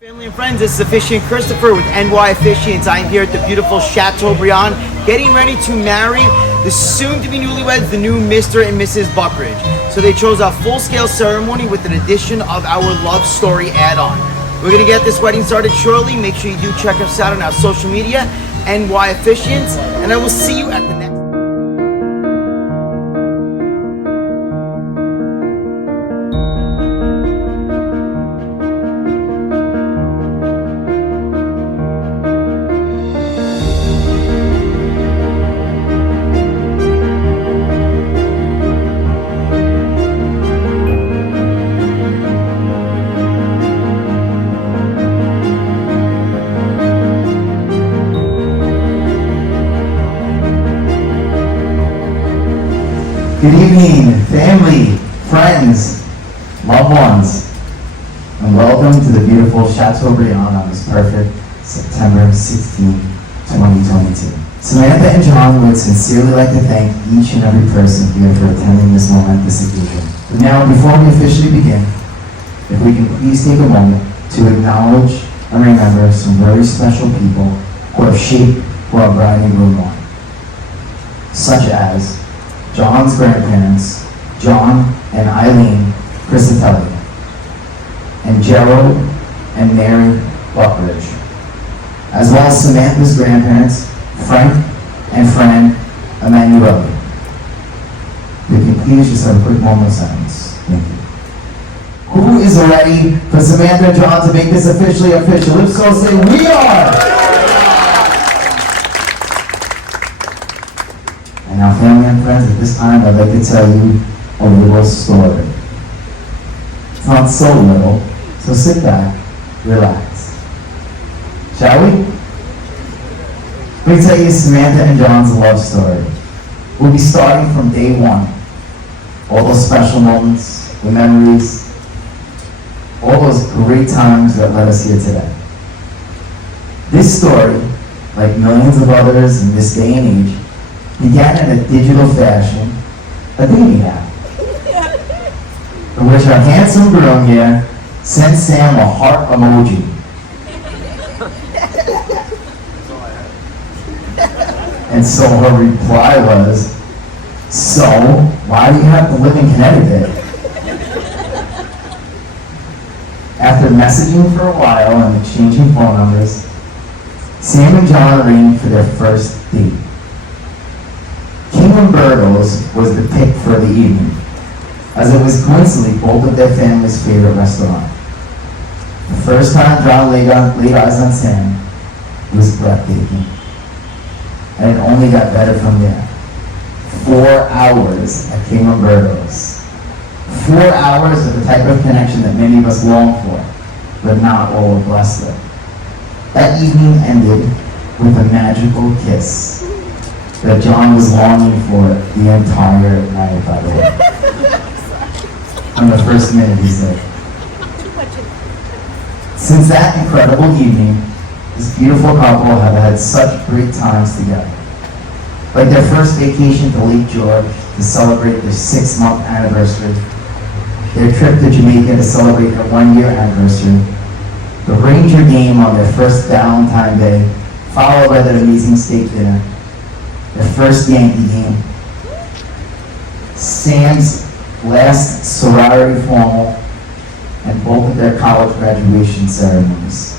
Family and friends, this is officiant Christopher with NY Officiants. I am here at the beautiful Chateau Briand, getting ready to marry the soon-to-be newlyweds, the new Mr. and Mrs. Buckridge. So they chose a full-scale ceremony with an addition of our love story add-on. We're going to get this wedding started shortly. Make sure you do check us out on our social media, NY Officiants, and I will see you at the next. Good evening, family, friends, loved ones, and welcome to the beautiful Chateau Briand on this perfect September 16, 2022. Samantha and John would sincerely like to thank each and every person here for attending this momentous occasion. But now, before we officially begin, if we can please take a moment to acknowledge and remember some very special people who have shaped our bride and groom on, such as John's grandparents, John and Eileen Christopher, and Gerald and Mary Buckridge, as well as Samantha's grandparents, Frank and Fran Emanuele. We can please just have a quick moment of silence. Thank you. Who is ready for Samantha and John to make this officially official? If so, say we are! Now, family and friends, at this time, I'd like to tell you a little story. It's not so little, so sit back, relax. Shall we? Let me tell you Samantha and John's love story. We'll be starting from day one. All those special moments, the memories, all those great times that led us here today. This story, like millions of others in this day and age, began in a digital fashion, a dating app, in which our handsome groom here sent Sam a heart emoji. And so her reply was, "So, why do you have to live in Connecticut?" After messaging for a while and exchanging phone numbers, Sam and John arranged for their first date. King Umberto's was the pick for the evening, as it was coincidentally both of their family's favorite restaurant. The first time John laid eyes on Sam, it was breathtaking. And it only got better from there. 4 hours at King Umberto's. 4 hours of the type of connection that many of us long for, but not all are blessed with. That evening ended with a magical kiss that John was longing for the entire night, by the way. From the first minute, he said. Since that incredible evening, this beautiful couple have had such great times together. Like their first vacation to Lake George to celebrate their 6-month anniversary, their trip to Jamaica to celebrate their 1-year anniversary, the Ranger game on their first Valentine Day, followed by their amazing steak dinner, their first Yankee game, Sam's last sorority formal, and both of their college graduation ceremonies,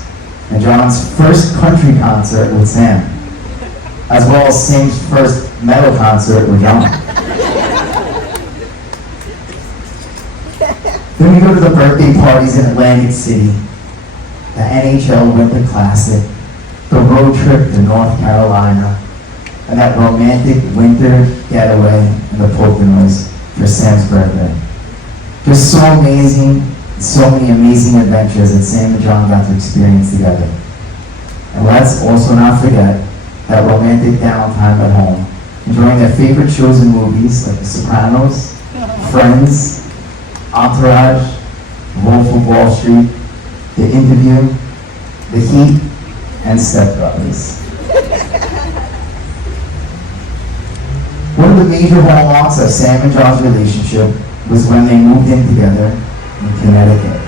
and John's first country concert with Sam, as well as Sam's first metal concert with John. Then we go to the birthday parties in Atlantic City, the NHL Winter Classic, the road trip to North Carolina, and that romantic winter getaway in the Poconos for Sam's birthday. Just so amazing, so many amazing adventures that Sam and John got to experience together. And let's also not forget that romantic downtime at home, enjoying their favorite shows and movies like The Sopranos, Friends, Entourage, Wolf of Wall Street, The Interview, The Heat, and Step Brothers. One of the major hallmarks of Sam and John's relationship was when they moved in together in Connecticut.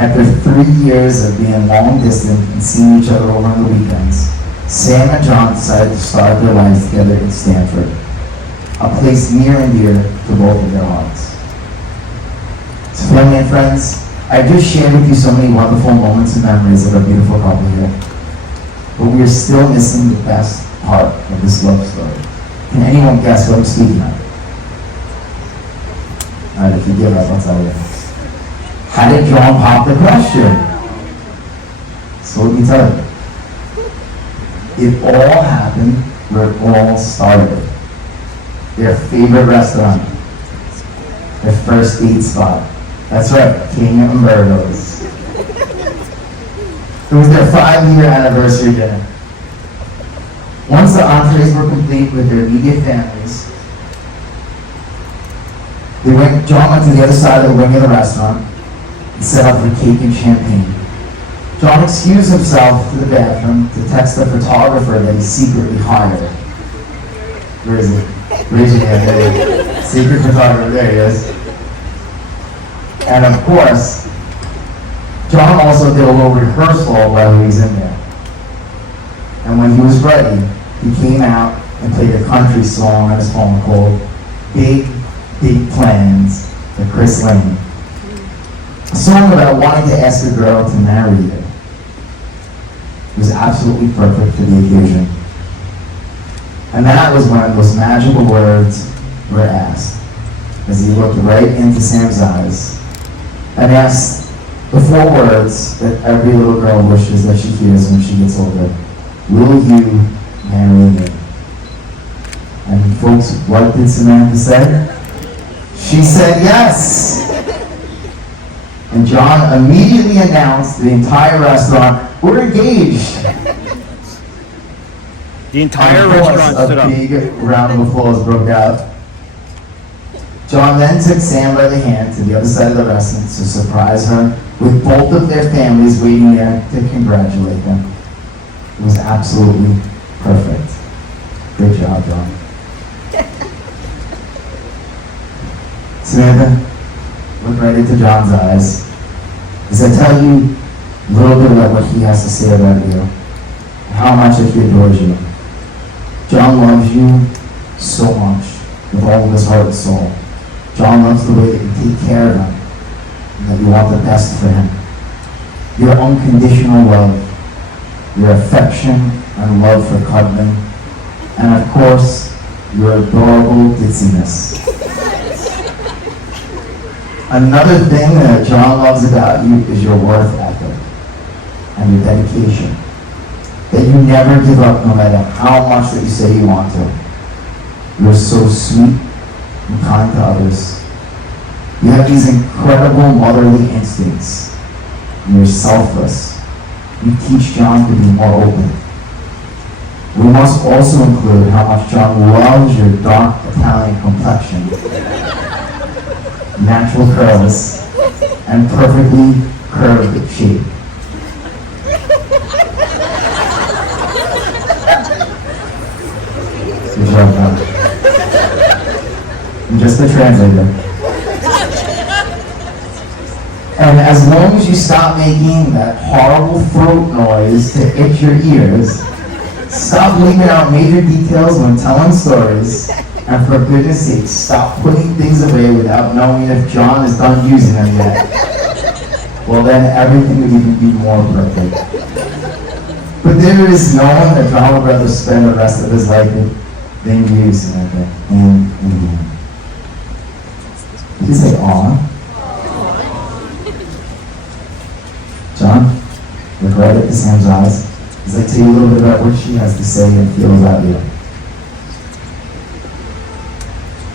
After 3 years of being long distance and seeing each other over on the weekends, Sam and John decided to start their lives together in Stanford, a place near and dear to both of their hearts. So family and friends, I just shared with you so many wonderful moments and memories of our beautiful couple here, but we are still missing the best part of this love story. Can anyone guess what I'm speaking of? Alright, if you give up, I'll tell you. How did John pop the question? So let me tell you. It all happened where it all started. Their favorite restaurant. Their first date spot. That's right, King Umberto's. It was their 5-year anniversary dinner. Once the entrees were complete with their immediate families, John went to the other side of the wing of the restaurant and set up for cake and champagne. John excused himself to the bathroom to text the photographer that he secretly hired. Where is he? Raise your hand, there he is. Secret photographer, there he is. And of course, John also did a little rehearsal while he was in there. And when he was ready, he came out and played a country song on his phone called Big, Big Plans by Chris Lane. A song about wanting to ask a girl to marry you. It was absolutely perfect for the occasion. And that was when those magical words were asked, as he looked right into Sam's eyes and asked the 4 words that every little girl wishes that she hears when she gets older. Will you marry me? And folks, what did Samantha say? She said yes! And John immediately announced to the entire restaurant, we're engaged! The entire And of course, restaurant stood up. a big round of applause broke out. John then took Sam by the hand to the other side of the restaurant to surprise her with both of their families waiting there to congratulate them. It was absolutely perfect. Great job, John. Samantha, look right into John's eyes as I tell you a little bit about what he has to say about you and how much that he adores you. John loves you so much with all of his heart and soul. John loves the way that you take care of him and that you want the best for him. Your unconditional love, your affection and love for cuddling, and of course, your adorable ditziness. Another thing that John loves about you is your work ethic and your dedication. That you never give up no matter how much that you say you want to. You're so sweet and kind to others. You have these incredible motherly instincts. And you're selfless. You teach John to be more open. We must also include how much John loves your dark Italian complexion, natural curls, and perfectly curved shape. Good job, John. I'm just a translator. And as long as you stop making that horrible throat noise to itch your ears, stop leaving out major details when telling stories, and for goodness sake, stop putting things away without knowing if John is done using them yet. Well, then everything would even be more perfect. But there is no one that John would rather spend the rest of his life than you, Samantha, and him. Did you say aw? John, look right at Sam's eyes as I tell you a little bit about what she has to say and feel about you.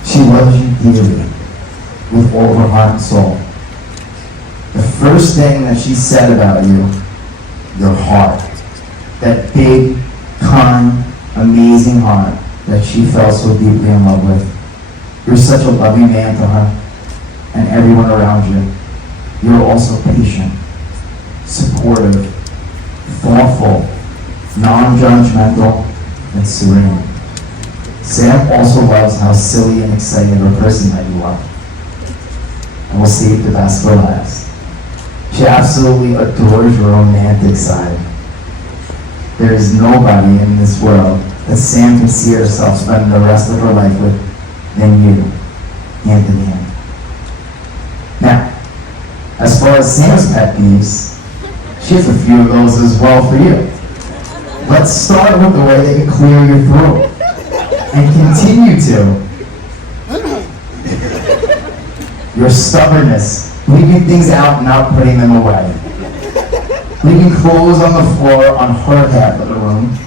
She loves you dearly, with all of her heart and soul. The first thing that she said about you, your heart, that big, kind, amazing heart that she fell so deeply in love with. You're such a loving man to her and everyone around you. You're also patient, supportive, thoughtful, non-judgmental, and serene. Sam also loves how silly and excited of a person that you are. And we'll save the best for last. She absolutely adores your romantic side. There is nobody in this world that Sam can see herself spending the rest of her life with than you, hand in hand. Now, as far as Sam's pet peeves, she has a few of those as well for you. Let's start with the way that you clear your throat, and continue to. Your stubbornness, leaving things out and not putting them away. Leaving clothes on the floor on her half of the room.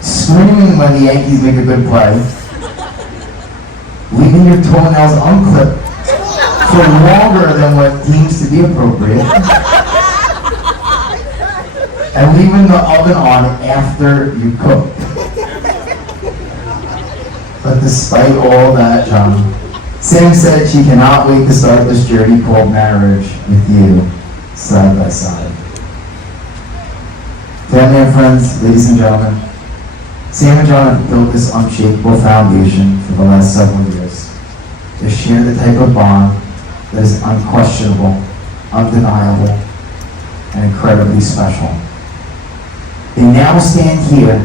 Screaming when the Yankees make a good play. Leaving your toenails unclipped for longer than what seems to be appropriate. And leaving the oven on after you cook. But despite all that, John, Sam said she cannot wait to start this journey called marriage with you, side by side. Family and friends, ladies and gentlemen, Sam and John have built this unshakable foundation for the last several years. They share the type of bond that is unquestionable, undeniable, and incredibly special. They now stand here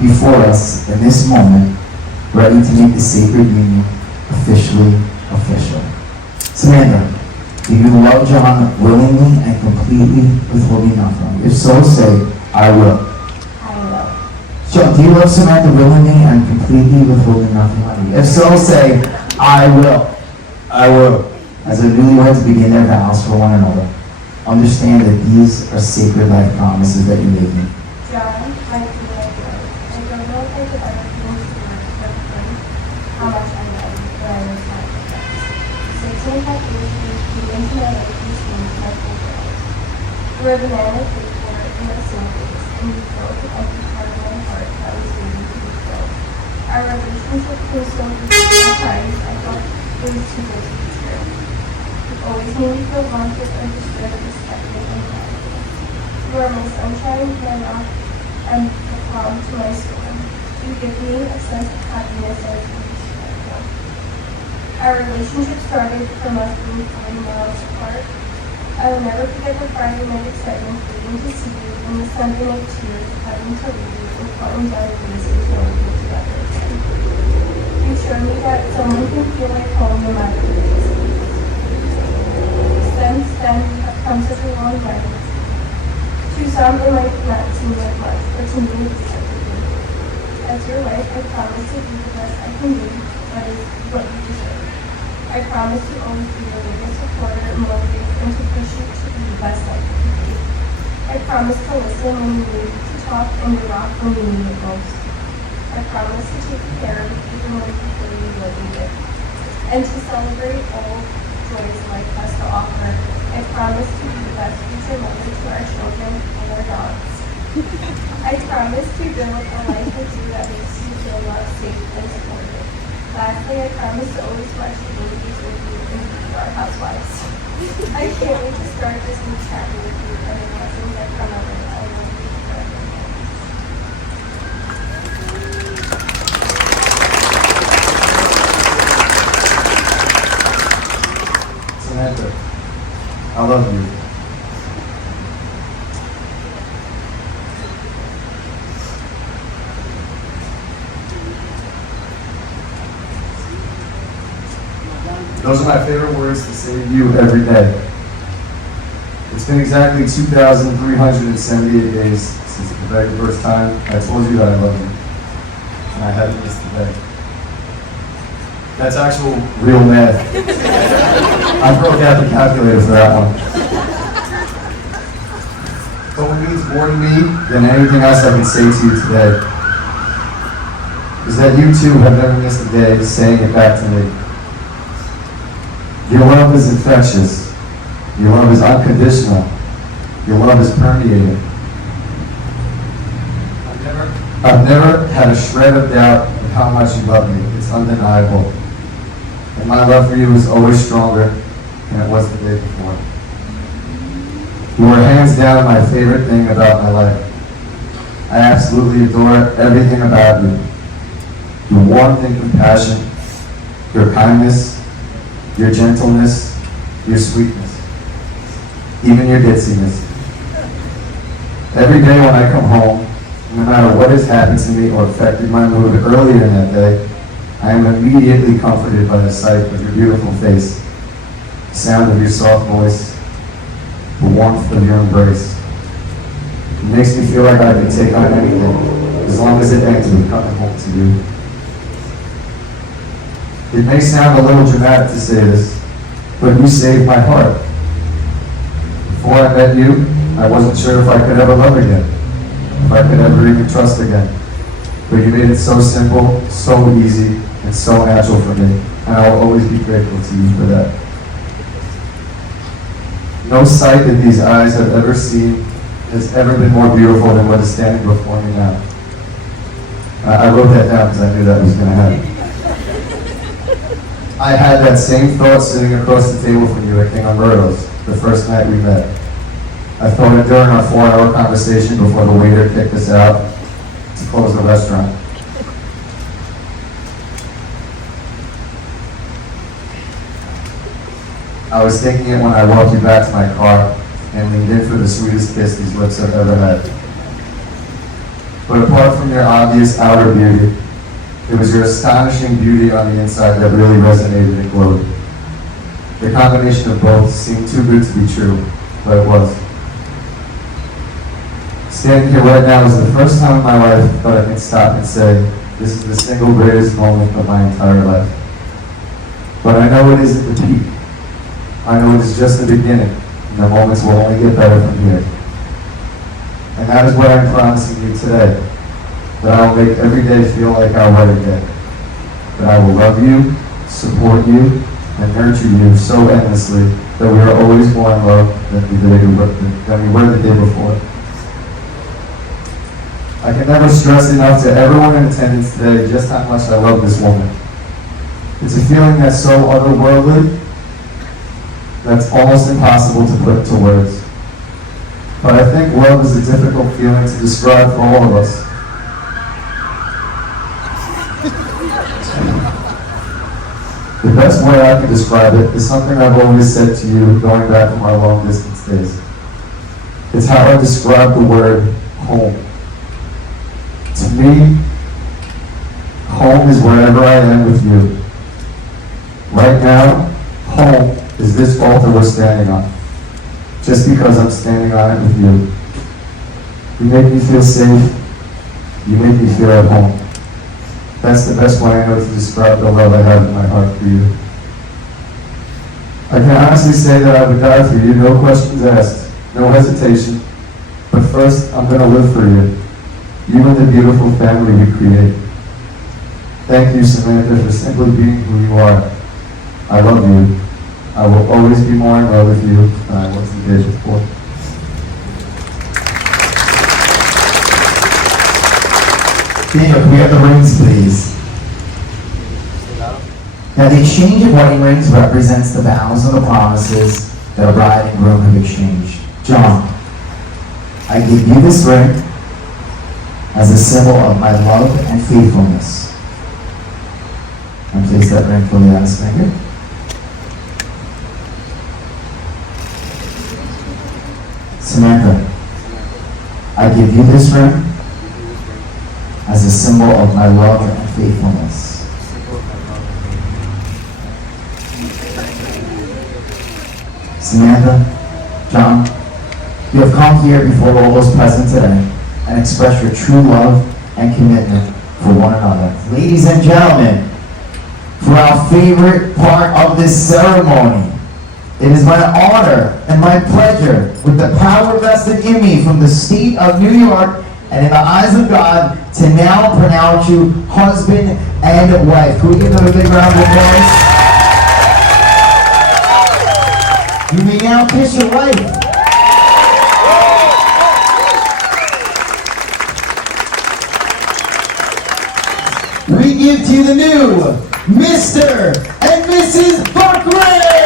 before us in this moment, ready to make the sacred union officially official. Samantha, do you love John willingly and completely withholding nothing? If so, say, I will. I will. John, do you love Samantha willingly and completely withholding nothing from you? If so, say, I will. I will. As the newlyweds begin their vows for one another, understand that these are sacred life promises that you're making. John, my dear boy, I don't know if I could ever finish the work of how much I love you, but I was not the 16 and a half years you came into my life and changed my whole world. You were the man I prayed for in my sympathies, and you filled the empty part of my heart that was waiting to be filled. Our relationship was so beautiful at times I felt it was too good to be true. You always made me feel wanted, understood, respected, and valued. You are my sunshine, my rock, and the calm to my storm. You give me a sense of happiness that is indescribable. Our relationship started from us being 40 miles apart. I will never forget the Friday night excitement waiting to see you, and the Sunday night tears of having to leave you and falling down the days until we get together again. You showed me that someone can feel like home no matter the distance. Since then, we have come such a long way. To some, it might not seem like much, but to me, it's everything. As your wife, I promise to do the best I can do, that is what you deserve. I promise to always be your biggest supporter, motivator, and to push you to be the best life you can be. I promise to listen when you need to talk and to rock when you need it most. I promise to take care of you even when you feel you really need it. And to celebrate all joys life has to offer, I promise to be the best future mother to our children and our dogs. I promise to build a life with you that makes you feel loved, safe, and supported. Lastly, I promise to always watch the babies with you and be our housewives. I can't wait to start this new chapter with you and the blessings that come out of it. I love you forever. Samantha, I love you. Those are my favorite words to say to you every day. It's been exactly 2,378 days since the very first time I told you that I love you. And I haven't missed a day. That's actual real math. I broke out the calculator for that one. But what means more to me than anything else I can say to you today is that you too have never missed a day saying it back to me. Your love is infectious. Your love is unconditional. Your love is permeating. I've never had a shred of doubt of how much you love me. It's undeniable. And my love for you is always stronger than it was the day before. You are hands down my favorite thing about my life. I absolutely adore everything about you. Your warmth and compassion, your kindness, your gentleness, your sweetness. even your ditziness. Every day when I come home, no matter what has happened to me or affected my mood earlier in that day, I am immediately comforted by the sight of your beautiful face, the sound of your soft voice, the warmth of your embrace. It makes me feel like I can take on anything, as long as it ends with coming home to you. It may sound a little dramatic to say this, but you saved my heart. Before I met you, I wasn't sure if I could ever love again, if I could ever even trust again. But you made it so simple, so easy, and so natural for me, and I will always be grateful to you for that. No sight that these eyes have ever seen has ever been more beautiful than what is standing before me now. I wrote that down because I knew that was going to happen. I had that same thought sitting across the table from you at King Umberto's the first night we met. I thought it during our 4-hour conversation before the waiter kicked us out to close the restaurant. I was thinking it when I walked you back to my car and leaned in for the sweetest kiss these lips have ever had. But apart from your obvious outer beauty, it was your astonishing beauty on the inside that really resonated and glowed. The combination of both seemed too good to be true, but it was. Standing here right now is the first time in my life that I can stop and say, this is the single greatest moment of my entire life. But I know it isn't the peak. I know it is just the beginning, and the moments will only get better from here. And that is what I'm promising you today, that I will make every day feel like our wedding day. That I will love you, support you, and nurture you so endlessly that we are always more in love than we were the day before. I can never stress enough to everyone in attendance today just how much I love this woman. It's a feeling that's so otherworldly that's almost impossible to put into words. But I think love is a difficult feeling to describe for all of us. The best way I can describe it is something I've always said to you going back from our long distance days. It's how I describe the word home. To me, home is wherever I am with you. Right now, home is this altar we're standing on. Just because I'm standing on it with you. You make me feel safe. You make me feel at home. That's the best way I know to describe the love I have in my heart for you. I can honestly say that I would die for you, no questions asked, no hesitation. But first, I'm going to live for you. You and the beautiful family you create. Thank you, Samantha, for simply being who you are. I love you. I will always be more in love with you than I was the day before. Daniel, can we have the rings, please? Now, the exchange of wedding rings represents the vows and the promises that a bride and groom have exchanged. John, I give you this ring as a symbol of my love and faithfulness. And place that ring fully on his finger. Samantha, I give you this ring as a symbol of my love and faithfulness. Samantha, John, you have come here before all those present today and expressed your true love and commitment for one another. Ladies and gentlemen, for our favorite part of this ceremony, it is my honor and my pleasure, with the power vested in me from the state of New York and in the eyes of God, to now pronounce you husband and wife. Can we give them a big round of applause? You may now kiss your wife. We give to you the new Mr. and Mrs. Buckridge!